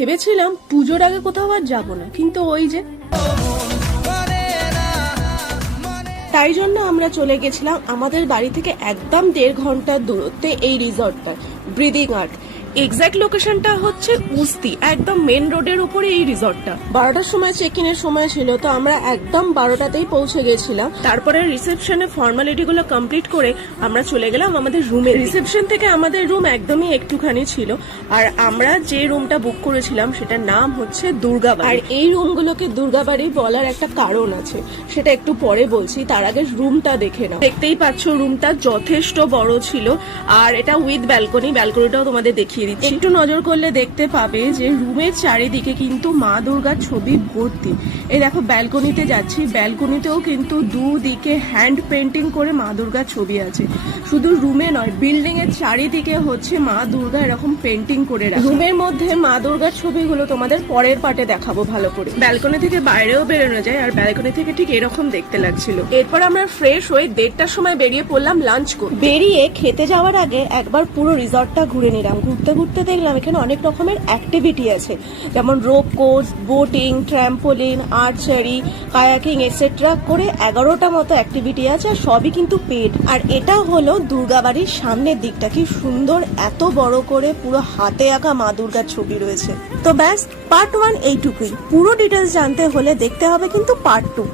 ভেবেছিলাম পুজোর আগে কোথাও আর যাবো না, কিন্তু ওই যে তাই জন্য আমরা চলে গেছিলাম আমাদের বাড়ি থেকে একদম 1.5 ঘন্টার দূরত্বে এই রিসর্টটা, ব্রিদিং আর্ট। এক্সাক্ট লোকেশনটা হচ্ছে উস্তি, একদম মেন রোডের উপরে এই রিসর্টটা। 12টার সময় চেক ইনের সময় ছিল, তো আমরা একদম 12টাতেই পৌঁছে গেছিলাম। তারপরে রিসেপশনে ফর্মালিটি গুলো কমপ্লিট করে আমরা চলে গেলাম আমাদের রুমে। রিসেপশন থেকে আমাদের রুম একদমই একটুখানি ছিল, আর আমরা যে রুমটা বুক করেছিলাম সেটার নাম হচ্ছে দুর্গাবাড়ি। আর এই রুমগুলোকে দুর্গাবাড়ি বলার একটা কারণ আছে, সেটা একটু পরে বলছি। তার আগে রুমটা দেখে নাও। দেখতেই পাচ্ছ রুমটা যথেষ্ট বড় ছিল, আর এটা উইথ ব্যালকনি। ব্যালকনিটাও তোমাদের দেখিয়ে দিচ্ছি। একটু নজর করলে দেখতে পাবে যে রুমের চারিদিকে কিন্তু মা দুর্গার ছবি ভর্তি। এই দেখো ব্যালকনিতে যাচ্ছি, ব্যালকনিতেও কিন্তু দুদিকে হ্যান্ড পেন্টিং করে মা দুর্গার ছবি আছে। শুধু রুমে নয়, বিল্ডিং এর চারিদিকে হচ্ছে মা দুর্গা এরকম পেন্টিং করে রাখা। রুমের মধ্যে মা দুর্গার ছবিগুলো তোমাদের পরের পার্টে দেখাবো ভালো করে। ব্যালকনি থেকে বাইরেও বেরোনো যায়, আর ব্যালকনি থেকে ঠিক এরকম দেখতে লাগছিল। এরপর আমরা ফ্রেশ হয়ে 1:30টার সময় বেরিয়ে পড়লাম লাঞ্চ করতে। বেরিয়ে খেতে যাওয়ার আগে একবার পুরো রিসর্টটা ঘুরে নিলাম। ঘুরতে ঘুরতে দেখলাম এখানে অনেক রকমের অ্যাক্টিভিটি আছে, যেমন rope course, boating, trampoline, archery, kayaking etcetera করে 11টা মতো অ্যাক্টিভিটি আছে, আর সবই কিন্তু পেড। আর এটা হলো দুর্গাবাড়ির সামনের দিকটা, কি সুন্দর, এত বড় করে পুরো হাতে আঁকা মা দুর্গার ছবি রয়েছে। তো ব্যাস, পার্ট 1 এইটুকুই। পুরো ডিটেলস জানতে হলে দেখতে হবে কিন্তু পার্ট 2।